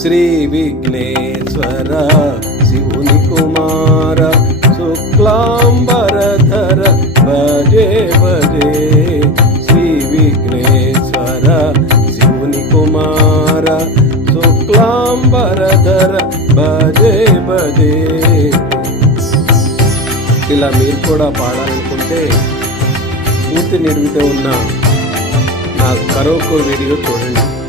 శ్రీ విఘ్నేశ్వర శివుని కుమార శుక్లాంబరధర భజే భజే. శ్రీ విఘ్నేశ్వర శివుని కుమార శుక్లాంబరధర భజే భజే. ఇలా మీరు కూడా పాడాలనుకుంటే పూర్తి నిర్మిత ఉన్న నా కరోకో వీడియో చూడండి.